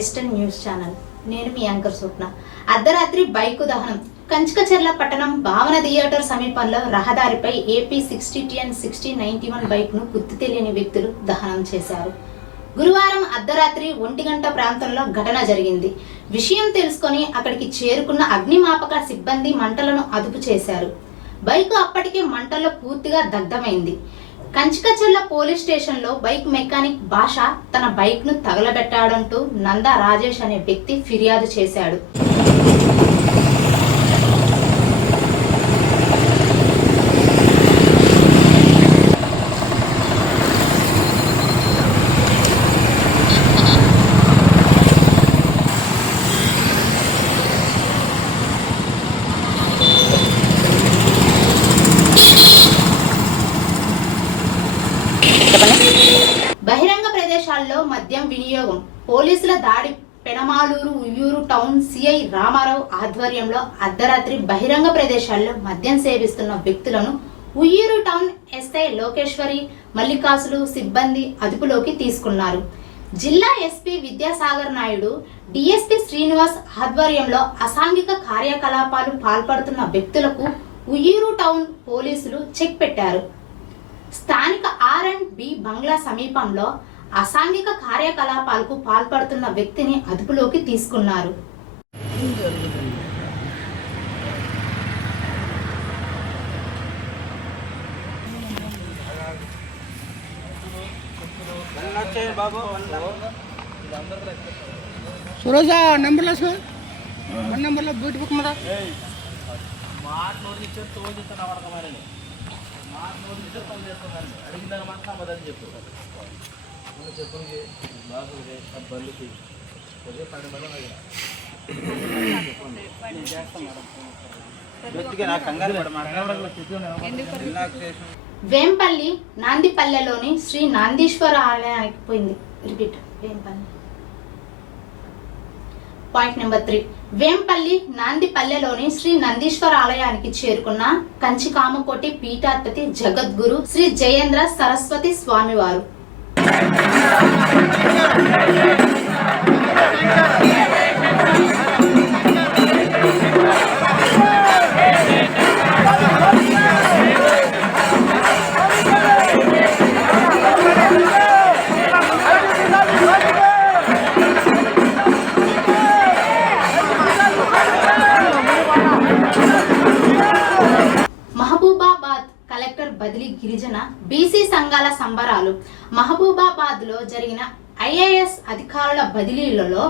Western news channel. నేను మీ anchor స్వప్న. అర్ధరాత్రి bike దహనం. కంచికచర్ల పట్టణం భావన థియేటర్ సమీపంలో రహదారిపై ఏపీ 60TN 6091 బైక్ను గుర్తు తెలియని వ్యక్తులు దహనం చేశారు. గురువారం అర్ధరాత్రి 1 గంట ప్రాంతంలో ఘటన జరిగింది. విషయం తెలుసుకొని అక్కడికి చేరుకున్న అగ్నిమాపక సిబ్బంది మంటలను అదుపు చేశారు. బైకు అప్పటికే మంటల్లో పూర్తిగా దగ్ధమైంది. కంచికచర్ల పోలీస్ స్టేషన్లో బైక్ మెకానిక్ భాష తన బైక్ను తగలబెట్టాడంటూ నందా రాజేష్ అనే వ్యక్తి ఫిర్యాదు చేశాడు. బహిరంగ ప్రదేశాల్లో మద్యం వినియోగం. పోలీసుల దాడి. పెనమాలూరు ఉయ్యూరు టౌన్ సిఐ రామారావు ఆధ్వర్యంలో అర్ధరాత్రి బహిరంగ ప్రదేశాల్లో మద్యం సేవిస్తున్న వ్యక్తులను ఉయ్యూరు టౌన్ ఎస్ఐ లోకేశ్వరి, మల్లికాసులు సిబ్బంది అదుపులోకి తీసుకున్నారు. జిల్లా ఎస్పీ విద్యాసాగర్ నాయుడు, డిఎస్పీ శ్రీనివాస్ ఆధ్వర్యంలో అసాంఘిక కార్యకలాపాలు పాల్పడుతున్న వ్యక్తులకు ఉయ్యూరు టౌన్ పోలీసులు చెక్ పెట్టారు. స్థానిక R&B బంగ్లా సమీపంలో అసాంఘిక కార్యకలాపాలకు పాల్పడుతున్న వ్యక్తిని అదుపులోకి తీసుకున్నారు. सुरोजा नंबर ला सर वन नंबर ला बूट बुक मरा मार नोट इच्छा तो जितना ना वाला कमारे ने मार नोट इच्छा तो जितना अड़िगिंदा मार का मदद చేస్తారు మనం చెప్పండి బాగుంది अब बंद की కొద్దిగా పని బలం చెప్పండి నేను చేస్తాను మేడం వ్యక్తిగా నా కంగారు పడ మాట్లాడడం చెప్తున్నాను. వేంపల్లి నాందిపల్లెలోని శ్రీ నందీశ్వర ఆలయానికి పోయింది. Repeat. Vempalli. Point number 3. Vempalli నాందిపల్లెలోని శ్రీ నందీశ్వర ఆలయానికి చేరుకున్న కంచికామకోటి పీఠాధిపతి జగద్గురు శ్రీ జయేంద్ర సరస్వతి స్వామివారు మహబూబాబాద్ కలెక్టర్ బదిలీ గిరిజన బీసీ సంఘాల సంబరాలు. మహబూబాబాద్ లో జరిగిన ఐఏఎస్ అధికారుల బదిలీలలో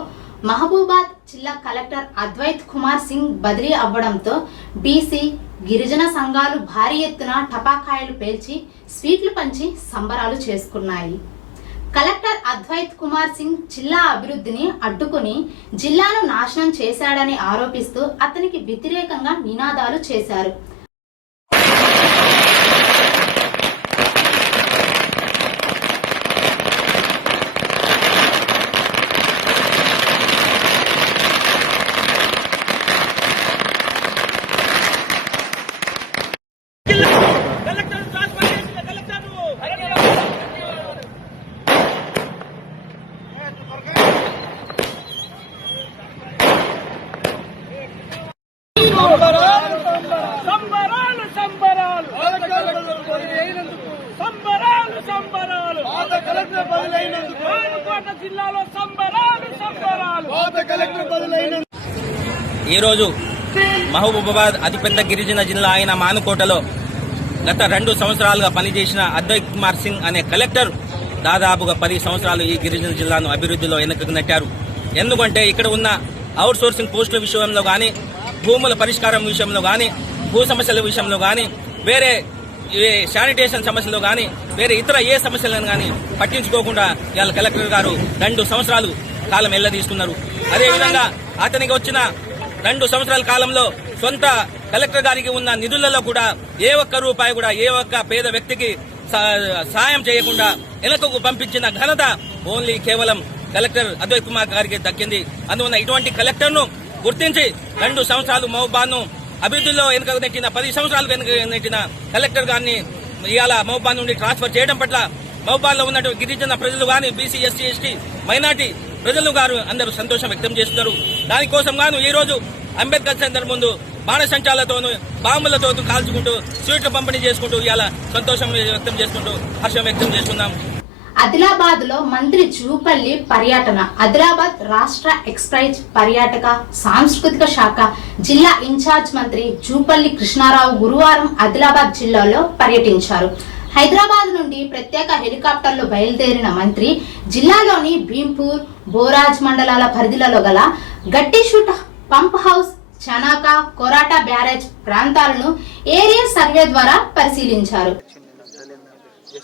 మహబూబాద్ జిల్లా కలెక్టర్ అద్వైత్ కుమార్ సింగ్ బదిలీ అవ్వడంతో బీసీ గిరిజన సంఘాలు భారీ ఎత్తున టపాకాయలు పేల్చి స్వీట్లు పంచి సంబరాలు చేసుకున్నాయి. కలెక్టర్ అద్వైత్ కుమార్ సింగ్ జిల్లా అభివృద్ధిని అడ్డుకుని జిల్లాను నాశనం చేశాడని ఆరోపిస్తూ అతనికి వ్యతిరేకంగా నినాదాలు చేశారు. ఈరోజు మహబూబాబాద్ అతిపెద్ద గిరిజన జిల్లా అయిన మానుకోటలో గత 2 సంవత్సరాలుగా పనిచేసిన అద్వైత్ కుమార్ సింగ్ అనే కలెక్టర్ దాదాపుగా 10 సంవత్సరాలు ఈ గిరిజన జిల్లాను అభివృద్ధిలో వెనక్కి నెట్టారు. ఎందుకంటే ఇక్కడ ఉన్న అవుట్ సోర్సింగ్ పోస్టుల విషయంలో కానీ, భూముల పరిష్కారం విషయంలో కానీ, భూ సమస్యల విషయంలో కానీ, వేరే శానిటేషన్ సమస్యలు కానీ, వేరే ఇతర ఏ సమస్యలను కానీ పట్టించుకోకుండా ఇవాళ కలెక్టర్ గారు 2 సంవత్సరాలు కాలం ఎల్లదీస్తున్నారు. అదేవిధంగా అతనికి వచ్చిన 2 సంవత్సరాల కాలంలో సొంత కలెక్టర్ గారికి ఉన్న నిధులలో కూడా ఏ ఒక్క రూపాయి కూడా ఏ ఒక్క పేద వ్యక్తికి సాయం చేయకుండా వెనుకకు పంపించిన ఘనత ఓన్లీ కేవలం కలెక్టర్ అద్వైత్ కుమార్ గారికి దక్కింది. అందువల్ల ఇటువంటి కలెక్టర్ను గుర్తించి 2 సంవత్సరాలు మహబూబాను అభివృద్ధిలో వెనుక నెట్టిన 10 సంవత్సరాలు వెనుక నెట్టిన కలెక్టర్ గారిని ఇవాళ మహబూబాద్ నుండి ట్రాన్స్ఫర్ చేయడం పట్ల మహబూబాద్ లో ఉన్నటువంటి గిరిజన ప్రజలు కానీ, బీసీ, ఎస్సీ, ఎస్టీ, మైనార్టీ ప్రజలు గారు అందరూ సంతోషం వ్యక్తం చేస్తున్నారు. దానికోసం గాను ఈ రోజు అంబేద్కర్ సెంటర్ ముందు బాణసంచాలతోనూ బాంబులతో కాల్చుకుంటూ స్వీట్లు పంపిణీ చేసుకుంటూ ఇలా సంతోషం వ్యక్తం చేసుకుంటూ హర్షం వ్యక్తం చేస్తున్నాం. ఆదిలాబాద్ లో మంత్రి జూపల్లి పర్యటన. ఆదిలాబాద్ రాష్ట్ర ఎక్సైజ్ పర్యాటక సాంస్కృతిక శాఖ జిల్లా ఇన్ఛార్జ్ మంత్రి జూపల్లి కృష్ణారావు గురువారం ఆదిలాబాద్ జిల్లాలో పర్యటించారు. హైదరాబాద్ నుండి ప్రత్యేక హెలికాప్టర్లు బయలుదేరిన మంత్రి జిల్లాలోని భీంపూర్, బోరాజ్ మండలాల పరిధిలలో గల గట్టిషూట్ pump house, Chanaka, Korata barrage ప్రాంతాలను ఏరియా సర్వే ద్వారా పరిశీలించారు.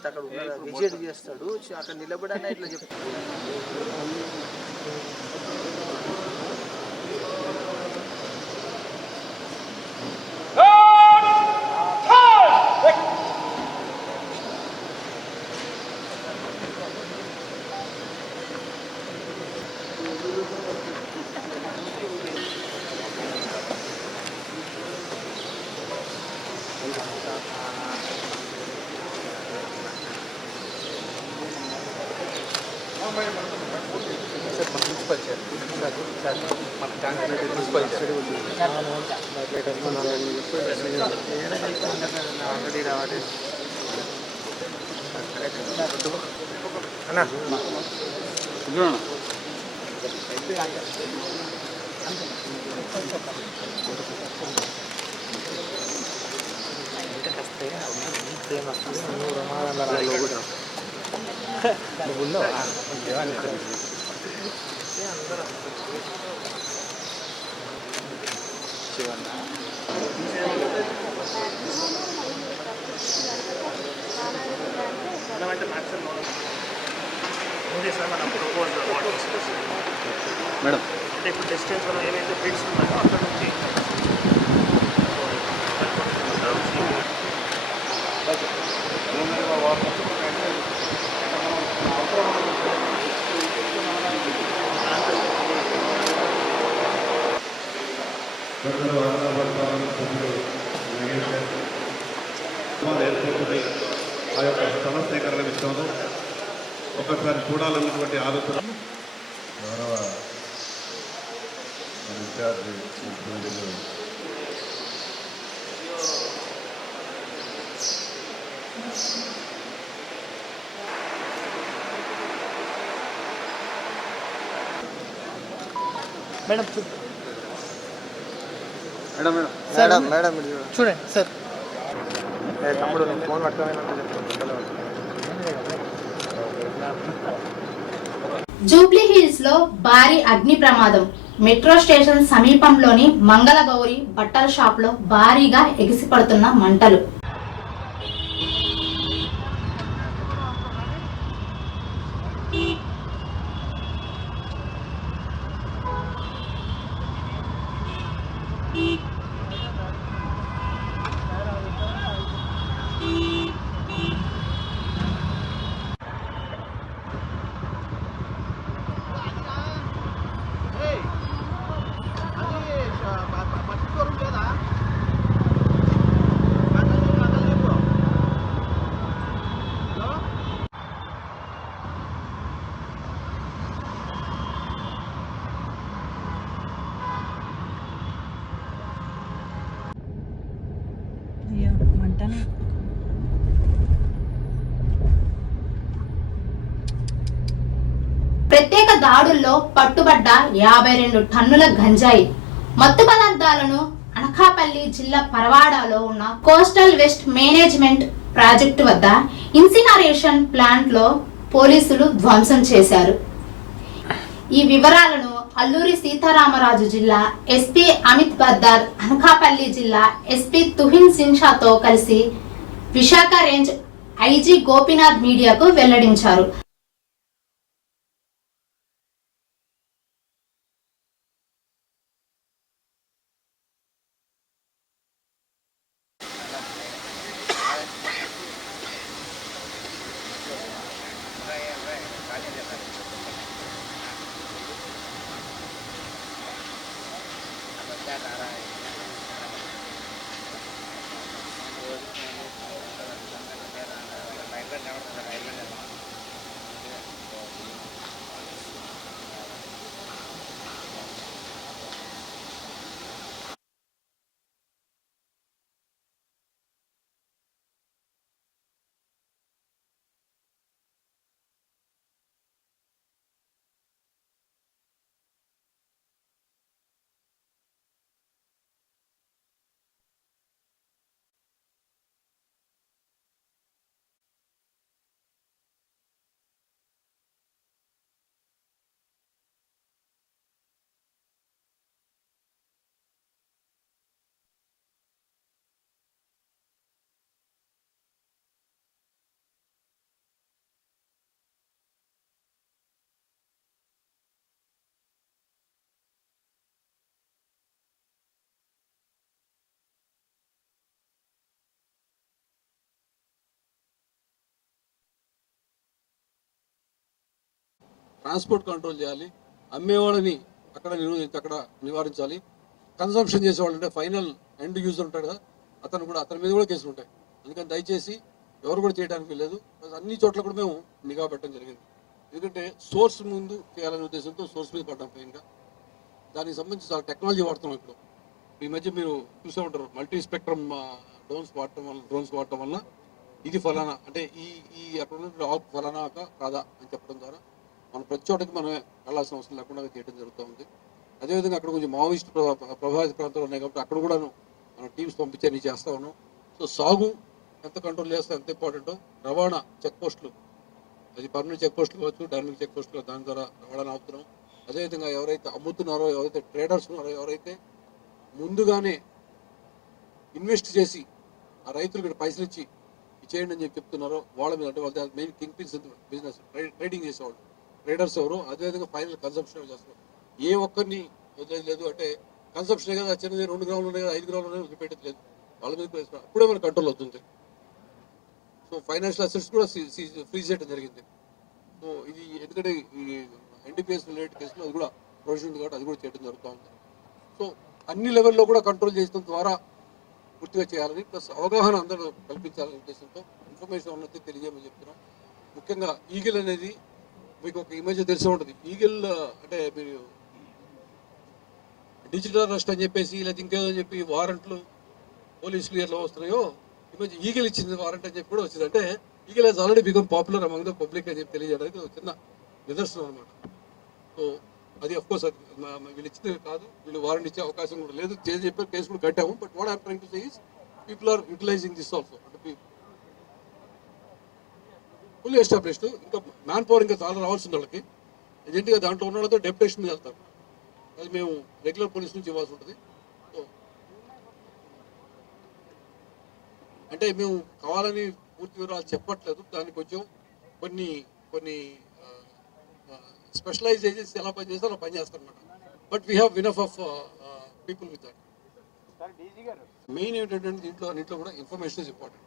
అక్కడ విజిట్ చేస్తాడు, అక్కడ నిలబడన్నా ఇట్లా చెప్తాడు. మేడం అంటే ఇప్పుడు డిస్టెన్స్ మనం ఏవైతే బిడ్స్ ఉన్నాయో అక్కడ నుంచి ఎయిర్పోర్ట్ని ఆ యొక్క సమస్యీకరణ విషయంలో ఒకసారి చూడాలన్నటువంటి ఆలోచన గౌరవ ఇన్ఛార్జి ముఖ్యమంత్రులు madam madam madam madam madam చూడండి సార్. తమ్ముడు నేను ఫోన్ పట్టుకోవాలంటే చెప్తాను. జూబ్లీ హిల్స్ లో భారీ అగ్ని ప్రమాదం. మెట్రో స్టేషన్ సమీపంలోని మంగళగౌరి బట్టల షాప్ లో భారీగా ఎగిసిపడుతున్న మంటలు. ప్రత్యేక దాడుల్లో పట్టుబడ్డ 52 టన్నుల గంజాయి. మత్తు పదార్థాలను అనకాపల్లి జిల్లా పరవాడలో ఉన్న కోస్టల్ వెస్ట్ మేనేజ్మెంట్ ప్రాజెక్టు వద్ద ఇన్సినరేషన్ ప్లాంట్ లో పోలీసులు ధ్వంసం చేశారు. ఈ వివరాలను అల్లూరి సీతారామరాజు జిల్లా ఎస్పీ అమిత్ బర్దార్, అనకాపల్లి జిల్లా ఎస్పీ తుహిన్ సింగ్షాతో కలిసి విశాఖ రేంజ్ ఐజీ గోపీనాథ్ మీడియాకు వెల్లడించారు. ట్రాన్స్పోర్ట్ కంట్రోల్ చేయాలి, అమ్మేవాళ్ళని అక్కడ నివారించాలి, కన్సంప్షన్ చేసేవాళ్ళు అంటే ఫైనల్ ఎండ్ యూజర్ ఉంటాడు కదా అతని మీద కూడా కేసులు ఉంటాయి. అందుకని దయచేసి ఎవరు కూడా చేయడానికి లేదు. అన్ని చోట్ల కూడా మేము నిఘా పెట్టడం జరిగింది. ఎందుకంటే సోర్స్ ముందు చేయాలనే ఉద్దేశంతో సోర్స్ మీద పడ్డాం. ఇంకా దానికి సంబంధించి చాలా టెక్నాలజీ వాడుతున్నాం. ఇప్పుడు ఈ మధ్య మీరు చూసే ఉంటారు, మల్టీ స్పెక్ట్రమ్ డ్రోన్స్ వాడటం వల్ల ఇది ఫలానా అంటే ఈ అక్కడ ఆకు ఫలానా కాదా అని చెప్పడం ద్వారా మన ప్రతి చోటకి మనమే వెళ్ళాల్సిన అవసరం లేకుండా చేయడం జరుగుతూ ఉంది. అదేవిధంగా అక్కడ కొంచెం మావోయిస్ట్ ప్రభావిత ప్రాంతాలు ఉన్నాయి కాబట్టి అక్కడ కూడా మనం టీమ్స్ పంపించని చేస్తూ ఉన్నాం. సో సాగు ఎంత కంట్రోల్ చేస్తే ఎంత ఇంపార్టెంటో రవాణా చెక్ పోస్టులు, అది పర్మనెంట్ చెక్ పోస్టులు కావచ్చు, డైనమిక్ చెక్ పోస్టులు, దాని ద్వారా రవాణా ఆపుతున్నాం. అదేవిధంగా ఎవరైతే అమ్ముతున్నారో, ఎవరైతే ట్రేడర్స్ ఉన్నారో, ఎవరైతే ముందుగానే ఇన్వెస్ట్ చేసి ఆ రైతులు ఇక్కడ పైసలు ఇచ్చి చేయండి అని చెప్తున్నారో వాళ్ళ మీద, అంటే వాళ్ళ main king pins business trading చేసేవాళ్ళు ట్రేడర్స్ ఎవరు, అదేవిధంగా ఫైనల్ కన్సంప్షన్ చేస్తున్నారు. ఏ ఒక్కరిని వదిలేదు. అంటే కన్సంప్షన్ కదా, చిన్నది 2 గ్రాములు ఉన్నాయి కదా, 5 గ్రాములు ఉన్నాయి, వదిలిపెట్టలేదు. వాళ్ళ మీద అప్పుడే మన కంట్రోల్ అవుతుంది. సో ఫైనాన్షియల్ అసెట్స్ కూడా ఫ్రీజ్ చేయడం జరిగింది. సో ఇది ఎందుకంటే ఈ ఎన్డీపీఎస్ రిలేటెడ్ కేసులో అది కూడా ప్రొవిజన్ ఉంది కాబట్టి అది కూడా చేయడం జరుగుతూ ఉంది. సో అన్ని లెవెల్లో కూడా కంట్రోల్ చేయడం ద్వారా పూర్తిగా చేయాలని, ప్లస్ అవగాహన అందరూ కల్పించాలనే ఉద్దేశంతో ఇన్ఫర్మేషన్ ఉన్నది తెలియజేయమని చెప్తున్నాం. ముఖ్యంగా ఈగిల్ అనేది మీకు ఒక ఇమేజ్ తెలిసే ఉంటుంది. ఈగిల్ అంటే మీరు డిజిటల్ అరెస్ట్ అని చెప్పేసి లేదా ఇంకేదో అని చెప్పి వారెంట్లు పోలీసులు ఎట్లా వస్తున్నాయో ఇమేజ్ ఈగిల్ ఇచ్చింది వారెంట్ అని చెప్పి కూడా వచ్చింది. అంటే eagle has already become popular among the public అని చెప్పి తెలియజేయడానికి ఒక చిన్న నిదర్శనం అనమాట. సో అది అఫ్కోర్స్ వీళ్ళు ఇచ్చింది కాదు, వీళ్ళు వారెంట్ ఇచ్చే అవకాశం కూడా లేదు. చెప్పే కేసు కూడా కట్టాము. But what I'm trying to say is people are utilizing this also. అంటే ఫుల్లీ ఎస్టాబ్లిష్డ్. ఇంకా మ్యాన్ పవర్ ఇంకా చాలా రావాల్సింది వాళ్ళకి. ఏజెంట్గా దాంట్లో ఉన్న వాళ్ళతో డెప్యుటేషన్ మీద వెళ్తారు. అది మేము రెగ్యులర్ పోలీస్ నుంచి ఇవ్వాల్సి ఉంటుంది. సో అంటే మేము కావాలని పూర్తి వివరాలు చెప్పట్లేదు. దానికి కొంచెం కొన్ని స్పెషలైజ్ ఏజెన్సీ ఎలా పనిచేస్తే అలా పనిచేస్తాం అన్నమాట. But we have enough of people with that. Main ఏంటంటే దీంట్లో కూడా ఇన్ఫర్మేషన్ ఇస్ ఇంపార్టెంట్.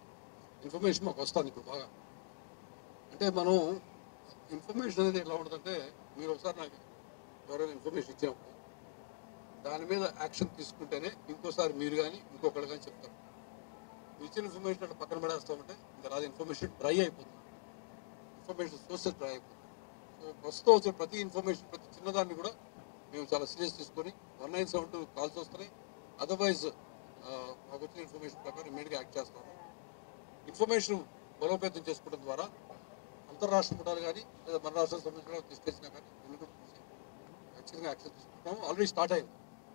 ఇన్ఫర్మేషన్ మాకు వస్తుంది ఇప్పుడు బాగా. అంటే మనం ఇన్ఫర్మేషన్ అనేది ఎలా ఉంటుందంటే, మీరు ఒకసారి నాకు ఎవరైనా ఇన్ఫర్మేషన్ ఇచ్చినప్పుడు దాని మీద యాక్షన్ తీసుకుంటేనే ఇంకోసారి మీరు కానీ ఇంకొకళ్ళు కానీ చెప్తారు. ఇచ్చిన ఇన్ఫర్మేషన్ అట్లా పక్కన పడేస్తామంటే ఇంకా రాదు. ఇన్ఫర్మేషన్ డ్రై అయిపోతుంది. ఇన్ఫర్మేషన్ సోర్సెస్ డ్రై అయిపోతుంది. సో ప్రస్తుతం వచ్చిన ప్రతి ఇన్ఫర్మేషన్, ప్రతి చిన్నదాన్ని కూడా మేము చాలా సీరియస్ తీసుకొని 1972 కాల్స్ వస్తున్నాయి. అదర్వైజ్ మాకు వచ్చిన ఇన్ఫర్మేషన్ ప్రకారం ఇమీడియట్గా యాక్ట్ చేస్తాము. ఇన్ఫర్మేషన్ బలోపేతం చేసుకోవడం ద్వారా అంతర్రాష్ట్ర ముఠాలు కానీ లేదా మన రాష్ట్రానికి సంబంధించిన తీసుకొచ్చినా కానీ ఖచ్చితంగా యాక్షన్ తీసుకుంటాము. ఆల్రెడీ స్టార్ట్ అయింది.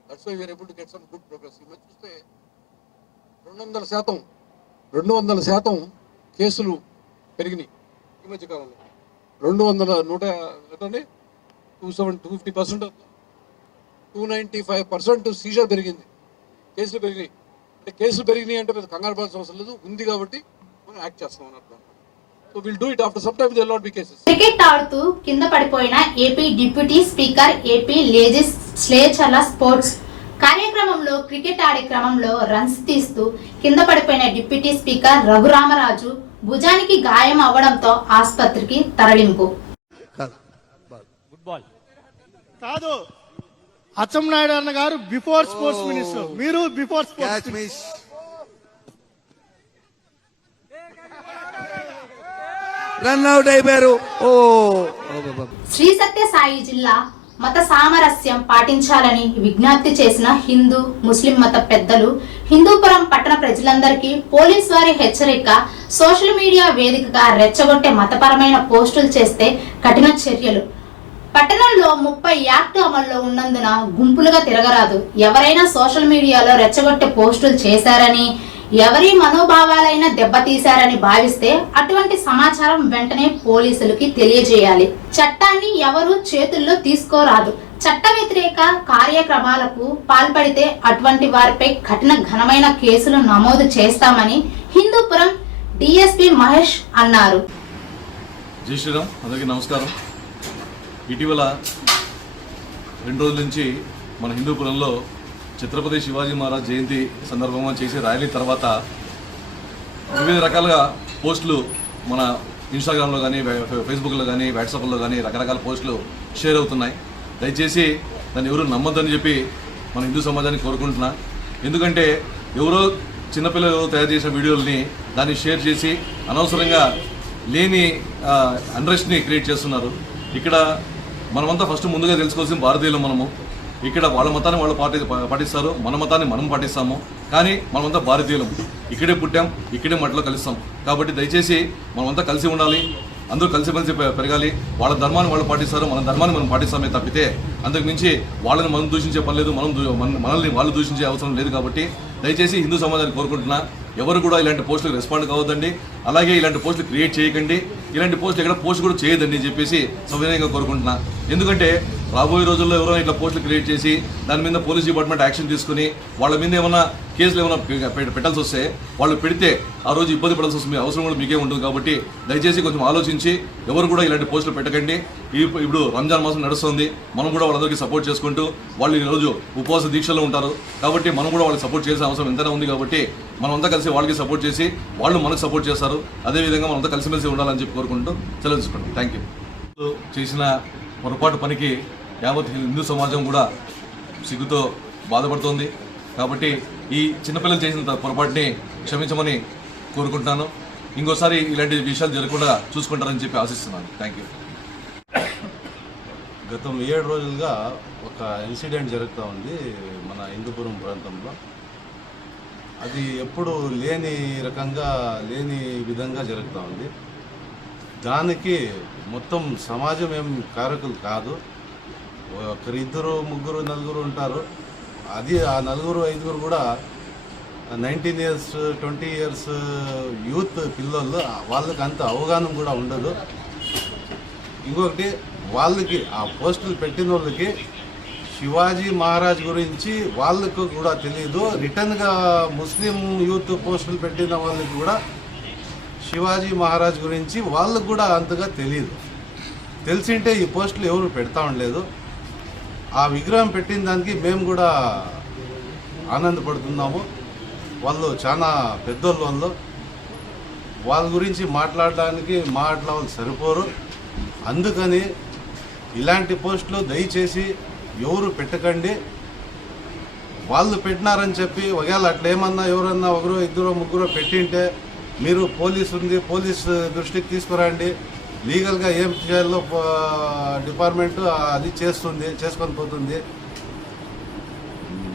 That's why we're able to get some good progress. ఈ మధ్య చూస్తే 200% కేసులు పెరిగినాయి ఈ మధ్య కాలంలో. 250% 295% సీజర్ పెరిగింది. కేసులు పెరిగినాయి. అంటే కేసులు పెరిగినాయి అంటే పెద్ద కంగారు పడాల్సిన అవసరం లేదు. ఉంది కాబట్టి మనం యాక్ట్ చేస్తాం అన్నట్టు. So will do it after some time. There will not be cases. Cricket ఆడుతూ కింద పడిపోయిన ఏపీ డిప్యూటీ స్పీకర్ ఏపీ లేజిస్ స్లేచర్ల స్పోర్ట్స్ కార్యక్రమంలో క్రికెట్ ఆడే క్రమంలో రన్స్ తీస్తూ కింద పడిపోయిన డిప్యూటీ స్పీకర్ రఘురామరాజు భుజానికి గాయం అవ్వడంతో ఆసుపత్రికి తరలింపు. కాదు, అచ్చెన్నాయుడు అన్న గారు బిఫోర్ స్పోర్ట్స్ మినిస్టర్, మీరు బిఫోర్ స్పోర్ట్స్. రన్ అవుట్ అయిపోయారు. శ్రీ సత్య సాయి జిల్లా మత సామరస్యం పాటించాలని విజ్ఞప్తి చేసిన హిందూ ముస్లిం మత పెద్దలు. హిందూపురం పట్టణ ప్రజలందరికీ పోలీసు వారి హెచ్చరిక. సోషల్ మీడియా వేదికగా రెచ్చగొట్టే మతపరమైన పోస్టులు చేస్తే కఠిన చర్యలు. పట్టణంలో 30 యాక్ట్ అమల్లో ఉన్నందున గుంపులుగా తిరగరాదు. ఎవరైనా సోషల్ మీడియాలో రెచ్చగొట్టే పోస్టులు చేశారని, ఎవరి మనోభావాలైనా దెబ్బతీశారని భావిస్తే అటువంటి సమాచారం వెంటనే పోలీసులకి తెలియజేయాలి. చట్టాన్ని ఎవరు చేతుల్లో తీసుకోరాదు. చట్ట వ్యతిరేక కార్యక్రమాలకు పాల్పడితే అటువంటి వారిపై కఠిన ఘనమైన కేసులు నమోదు చేస్తామని హిందూపురం డిఎస్పీ మహేష్ అన్నారు. జై శ్రీరామ్. అందరికీ నమస్కారం. ఇటీవల 2 రోజుల నుంచి మన హిందూపురంలో ఛత్రపతి శివాజీ మహారాజ్ జయంతి సందర్భంగా చేసే ర్యాలీ తర్వాత వివిధ రకాలుగా పోస్టులు మన ఇన్స్టాగ్రామ్లో కానీ ఫేస్బుక్లో కానీ వాట్సాప్లో కానీ రకరకాల పోస్టులు షేర్ అవుతున్నాయి. దయచేసి దాన్ని ఎవరు నమ్మొద్దని చెప్పి మన హిందూ సమాజాన్ని కోరుకుంటున్నా. ఎందుకంటే ఎవరో చిన్నపిల్లలు తయారు చేసిన వీడియోలని దాన్ని షేర్ చేసి అనవసరంగా లేని అన్రెస్ట్ని క్రియేట్ చేస్తున్నారు. ఇక్కడ మనమంతా ఫస్ట్ ముందుగా తెలుసుకోవాల్సిన భారతీయులు మనము. ఇక్కడ వాళ్ళ మతాన్ని వాళ్ళు పాటిస్తారు, మన మతాన్ని మనం పాటిస్తాము. కానీ మనమంతా భారతీయులం, ఇక్కడే పుట్టాం, ఇక్కడే మట్టిలో కలుస్తాం. కాబట్టి దయచేసి మనమంతా కలిసి ఉండాలి, అందరూ కలిసిమెలిసి పెరగాలి. వాళ్ళ ధర్మాన్ని వాళ్ళు పాటిస్తారు, మన ధర్మాన్ని మనం పాటిస్తామే తప్పితే అంతకు మించి వాళ్ళని మనం దూషించే పని లేదు, మనల్ని వాళ్ళు దూషించే అవసరం లేదు. కాబట్టి దయచేసి హిందూ సమాజాన్ని కోరుకుంటున్నా, ఎవరు కూడా ఇలాంటి పోస్టులకు రెస్పాండ్ కావద్దండి. అలాగే ఇలాంటి పోస్టులు క్రియేట్ చేయకండి, ఇలాంటి పోస్టులు ఎక్కడ పోస్ట్ కూడా చేయదండి అని చెప్పేసి సవినయంగా కోరుకుంటున్నా. ఎందుకంటే రాబోయే రోజుల్లో ఎవరైనా ఇట్లా పోస్టులు క్రియేట్ చేసి దాని మీద పోలీస్ డిపార్ట్మెంట్ యాక్షన్ తీసుకుని వాళ్ళ మీద ఏమైనా కేసులు ఏమైనా పెట్టాల్సి వస్తే వాళ్ళు పెడితే ఆ రోజు ఇబ్బంది పడాల్సి వస్తుంది, అవసరం కూడా మీకే ఉంటుంది. కాబట్టి దయచేసి కొంచెం ఆలోచించి ఎవరు కూడా ఇలాంటి పోస్టులు పెట్టకండి. ఇప్పుడు రంజాన్ మాసం నడుస్తుంది, మనం కూడా వాళ్ళందరికీ సపోర్ట్ చేసుకుంటూ వాళ్ళు ఈరోజు ఉపవాస దీక్షలో ఉంటారు. కాబట్టి మనం కూడా వాళ్ళకి సపోర్ట్ చేసే అవసరం ఎంతైనా ఉంది. కాబట్టి మనమంతా కలిసి వాళ్ళకి సపోర్ట్ చేసి వాళ్ళు మనకు సపోర్ట్ చేస్తారు. అదేవిధంగా మనంతా కలిసిమెలిసి ఉండాలని చెప్పి కోరుకుంటూ సెలవు తీసుకుంటాం. Thank you. చేసిన పొరపాటు పనికి యావత్ హిందూ సమాజం కూడా సిగ్గుతో బాధపడుతోంది. కాబట్టి ఈ చిన్నపిల్లలు చేసిన పొరపాటుని క్షమించమని కోరుకుంటున్నాను. ఇంకోసారి ఇలాంటి విషయాలు జరగకుండా చూసుకుంటారని చెప్పి ఆశిస్తున్నాను. Thank you. గత 7 రోజులుగా ఒక ఇన్సిడెంట్ జరుగుతూ ఉంది మన హిందూపురం ప్రాంతంలో. అది ఎప్పుడు లేని రకంగా లేని విధంగా జరుగుతూ ఉంది. దానికి మొత్తం సమాజం ఏం కారకులు కాదు. ఒకరు, ఇద్దరు, ముగ్గురు, నలుగురు ఉంటారు. అది ఆ నలుగురు, ఐదుగురు కూడా 19 years 20 years యూత్ పిల్లలు, వాళ్ళకి అంత అవగాహన కూడా ఉండదు. ఇంకొకటి, వాళ్ళకి ఆ పోస్టులు పెట్టిన వాళ్ళకి శివాజీ మహారాజ్ గురించి వాళ్ళకు కూడా తెలియదు. రిటర్న్గా ముస్లిం యూత్ పోస్టులు పెట్టిన వాళ్ళకి కూడా శివాజీ మహారాజ్ గురించి వాళ్ళకు కూడా అంతగా తెలియదు. తెలిసింటే ఈ పోస్టులు ఎవరు పెడతా ఉండలేదు. ఆ విగ్రహం పెట్టిన దానికి మేము కూడా ఆనందపడుతున్నాము. వాళ్ళు చాలా పెద్దోళ్ళు, వాళ్ళ గురించి మాట్లాడడానికి వాళ్ళు సరిపోరు. అందుకని ఇలాంటి పోస్టులు దయచేసి ఎవరు పెట్టకండి. వాళ్ళు పెట్టినారని చెప్పి ఒకవేళ అట్లా ఏమన్నా ఎవరన్నా ఒకరు, ఇద్దరు, ముగ్గురు పెట్టింటే మీరు పోలీస్ దృష్టికి తీసుకురండి. లీగల్గా ఏం చేయాలో డిపార్ట్మెంట్ అది చేసుకొని పోతుంది.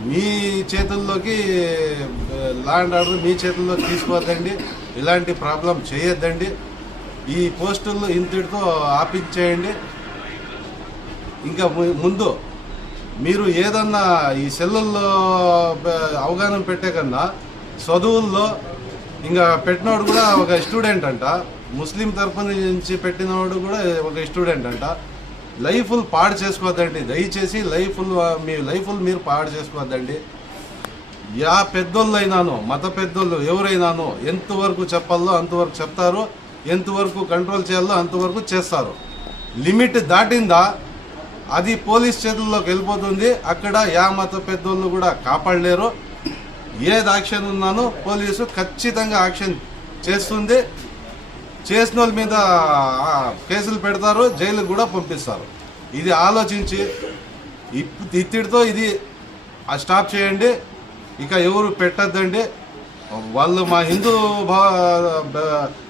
మీ చేతుల్లోకి లా అండ్ ఆర్డర్ మీ చేతుల్లోకి తీసుకోవద్దండి. ఇలాంటి ప్రాబ్లం చేయొద్దండి. ఈ పోస్టులు ఇంతటితో ఆపించేయండి. ఇంకా ముందు మీరు ఏదన్నా ఈ సెల్లుల్లో అవగాహన పెట్టే కన్నా చదువుల్లో ఇంకా పెట్టినవాడు కూడా ఒక స్టూడెంట్ అంట, ముస్లిం తరపు నుంచి పెట్టినవాడు కూడా ఒక స్టూడెంట్ అంట. లైఫ్లు పాడు చేసుకోవద్దండి. దయచేసి మీ లైఫ్లు మీరు పాడు చేసుకోవద్దండి. యా పెద్దోళ్ళు అయినానో, మత పెద్దోళ్ళు ఎవరైనానో ఎంతవరకు చెప్పాలో అంతవరకు చెప్తారు, ఎంతవరకు కంట్రోల్ చేయాలో అంతవరకు చేస్తారు. లిమిట్ దాటిందా అది పోలీస్ చేతుల్లోకి వెళ్ళిపోతుంది. అక్కడ యా మత పెద్దోళ్ళు కూడా కాపాడలేరు. ఏది యాక్షన్ ఉన్నానో పోలీసు ఖచ్చితంగా యాక్షన్ చేస్తుంది. చేసిన వాళ్ళ మీద కేసులు పెడతారు, జైలుకు కూడా పంపిస్తారు. ఇది ఆలోచించి ఇత్తిడితో ఇది స్టాప్ చేయండి. ఇక ఎవరు పెట్టద్దండి. వాళ్ళు మా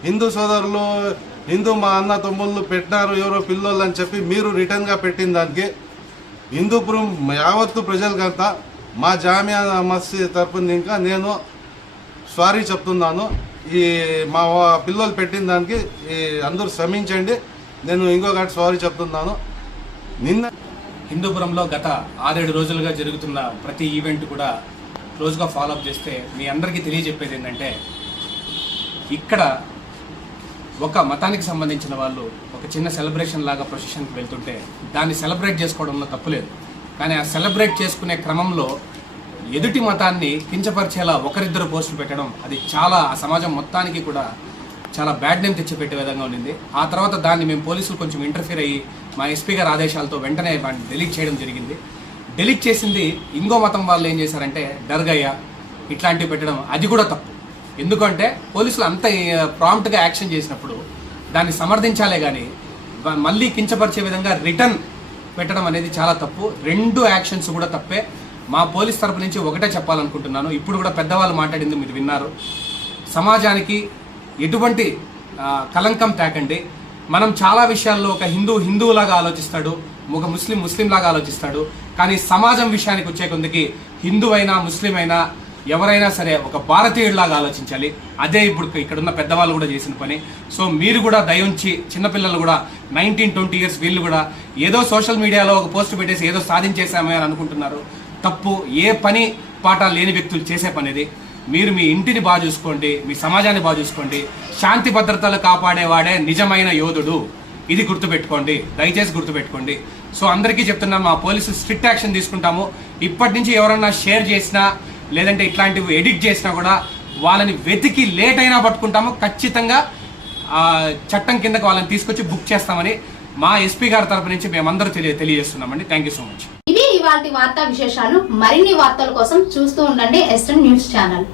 హిందూ సోదరులు, మా అన్న తమ్ముళ్ళు పెట్టినారు ఎవరో పిల్లోళ్ళు అని చెప్పి మీరు రిటర్న్గా పెట్టిన దానికి హిందూపురం యావత్తు ప్రజలకంతా మా జామియా మసీద్ తరపున ఇంకా నేను సారీ చెప్తున్నాను. ఈ మా పిల్లలు పెట్టిన దానికి అందరూ శ్రమించండి. నేను ఇంకొకటి సారీ చెప్తున్నాను. నిన్న హిందూపురంలో గత 6-7 రోజులుగా జరుగుతున్న ప్రతి ఈవెంట్ కూడా క్లోజ్గా ఫాలోఅప్ చేస్తే మీ అందరికీ తెలియజెప్పేది ఏంటంటే, ఇక్కడ ఒక మతానికి సంబంధించిన వాళ్ళు ఒక చిన్న సెలబ్రేషన్ లాగా ప్రొసెషన్కి వెళ్తుంటే దాన్ని సెలబ్రేట్ చేసుకోవడంలో తప్పులేదు. కానీ ఆ సెలబ్రేట్ చేసుకునే క్రమంలో ఎదుటి మతాన్ని కించపరిచేలా ఒకరిద్దరు పోస్టులు పెట్టడం అది చాలా ఆ సమాజం మొత్తానికి కూడా చాలా బ్యాడ్ నేమ్ తెచ్చిపెట్టే విధంగా ఉండింది. ఆ తర్వాత దాన్ని మేము పోలీసులు కొంచెం ఇంటర్ఫీర్ అయ్యి మా ఎస్పీ గారి ఆదేశాలతో వెంటనే వాటిని డిలీట్ చేయడం జరిగింది. డిలీట్ చేసింది ఇంకో మతం వాళ్ళు ఏం చేశారంటే దర్గయ్య ఇట్లాంటివి పెట్టడం, అది కూడా తప్పు. ఎందుకంటే పోలీసులు అంత ప్రాంప్ట్గా యాక్షన్ చేసినప్పుడు దాన్ని సమర్థించాలే కానీ మళ్ళీ కించపరిచే విధంగా రిటర్న్ పెట్టడం అనేది చాలా తప్పు. 2 యాక్షన్స్ కూడా తప్పే. మా పోలీస్ తరపు నుంచి ఒకటే చెప్పాలనుకుంటున్నాను. ఇప్పుడు కూడా పెద్దవాళ్ళు మాట్లాడింది మీరు విన్నారు. సమాజానికి ఎటువంటి కలంకం తేకండి. మనం చాలా విషయాల్లో ఒక హిందువులాగా ఆలోచిస్తాడు, ఒక ముస్లిం లాగా ఆలోచిస్తాడు. కానీ సమాజం విషయానికి వచ్చే కొందికి హిందూ అయినా ముస్లిం అయినా ఎవరైనా సరే ఒక భారతీయుడిలాగా ఆలోచించాలి. అదే ఇప్పుడు ఇక్కడున్న పెద్దవాళ్ళు కూడా చేసిన పని. సో మీరు కూడా దయించి చిన్నపిల్లలు కూడా 19-20 years వీళ్ళు కూడా ఏదో సోషల్ మీడియాలో ఒక పోస్ట్ పెట్టేసి ఏదో సాధించేసామే అని అనుకుంటున్నారు. తప్పు. ఏ పని పాట లేని వ్యక్తులు చేసే పని ఇది. మీరు మీ ఇంటిని బాగా చూసుకోండి, మీ సమాజాన్ని బాగా చూసుకోండి. శాంతి భద్రతలు కాపాడేవాడే నిజమైన యోధుడు. ఇది గుర్తుపెట్టుకోండి, దయచేసి గుర్తుపెట్టుకోండి. సో అందరికీ చెప్తున్నాను, మా పోలీసులు స్ట్రిక్ట్ యాక్షన్ తీసుకుంటాము. ఇప్పటి నుంచి ఎవరన్నా షేర్ చేసినా లేదంటే ఇట్లాంటివి ఎడిట్ చేసినా కూడా వాళ్ళని వెతికి లేట్ అయినా పట్టుకుంటాము. ఖచ్చితంగా చట్టం కిందకి వాళ్ళని తీసుకొచ్చి బుక్ చేస్తామని మా ఎస్పీ గారి తరపు నుంచి మేమందరూ తెలియజేస్తున్నామండి. Thank you so much. ఇవి ఇవాల్టి వార్తా విశేషాలు. మరిన్ని వార్తల కోసం చూస్తూ ఉండండి ఎస్ఎన్ న్యూస్ ఛానల్.